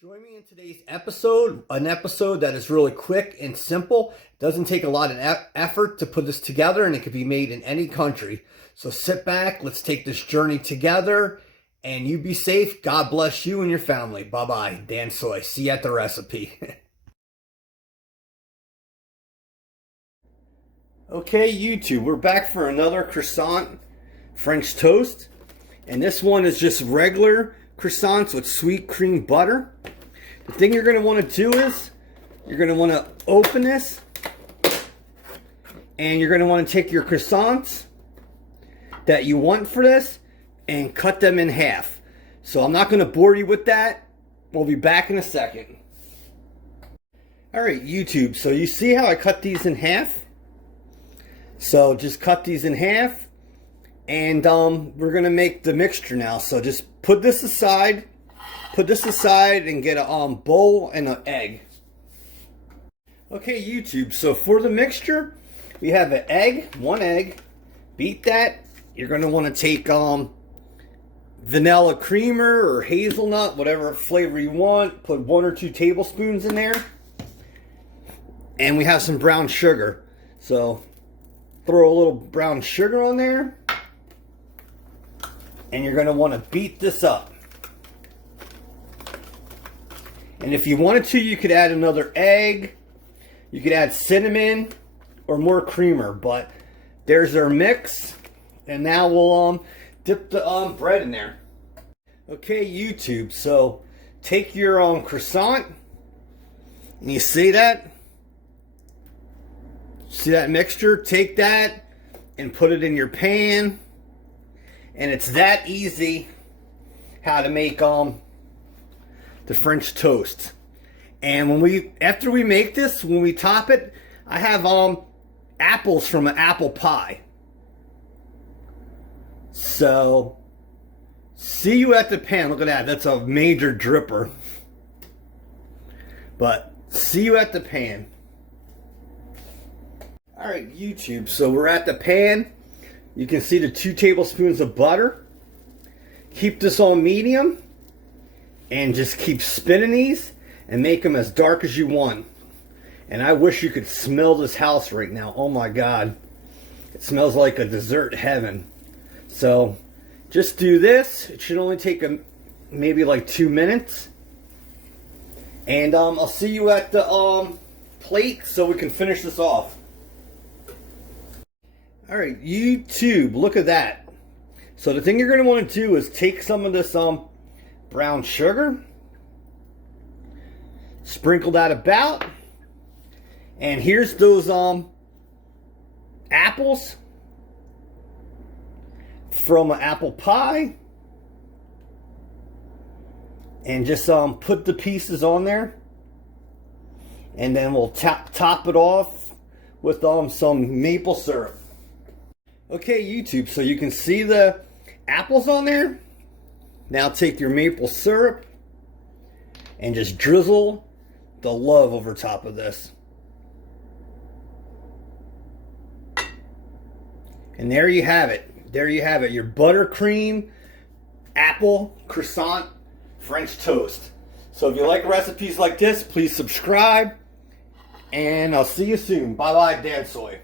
Join me in today's episode, an episode that is really quick and simple. Doesn't take a lot of effort to put this together, and it can be made in any country. So sit back, let's take this journey together, and you be safe. God bless you and your family. Bye-bye. Dan Soy. See you at the recipe. Okay, YouTube, we're back for another croissant French toast. And this one is just regular croissants with sweet cream butter. The thing you're going to want to do is you're going to want to open this, and you're going to want to take your croissants that you want for this and cut them in half. So I'm not going to bore you with that. We'll be back in a second. Alright, YouTube, so you see how I cut these in half? So just cut these in half, and we're going to make the mixture now. So just put this aside and get a bowl and an egg. Okay, YouTube, so for the mixture, we have an egg, one egg. Beat that. You're going to want to take vanilla creamer or hazelnut, whatever flavor you want. Put 1 or 2 tablespoons in there. And we have some brown sugar. So throw a little brown sugar on there. And you're going to want to beat this up. And if you wanted to, you could add another egg. You could add cinnamon or more creamer. But there's our mix. And now we'll dip the bread in there. Okay, YouTube. So take your croissant. And you see that? See that mixture? Take that and put it in your pan. And it's that easy how to make the French toast. And after we make this, when we top it, I have apples from an apple pie. So see you at the pan. Look at that. That's a major dripper. But see you at the pan. Alright, YouTube, so we're at the pan. You can see the 2 tablespoons of butter. Keep this on medium. And just keep spinning these. And make them as dark as you want. And I wish you could smell this house right now. Oh my God. It smells like a dessert heaven. So, just do this. It should only take maybe like 2 minutes. And I'll see you at the plate so we can finish this off. Alright, YouTube, look at that. So the thing you're going to want to do is take some of this brown sugar, sprinkle that about, and here's those apples from an apple pie, and just put the pieces on there, and then we'll top it off with some maple syrup. Okay, YouTube, so you can see the apples on there. Now take your maple syrup and just drizzle the love over top of this. And there you have it. There you have it. Your buttercream apple croissant French toast. So if you like recipes like this, please subscribe. And I'll see you soon. Bye-bye, Dan Soy.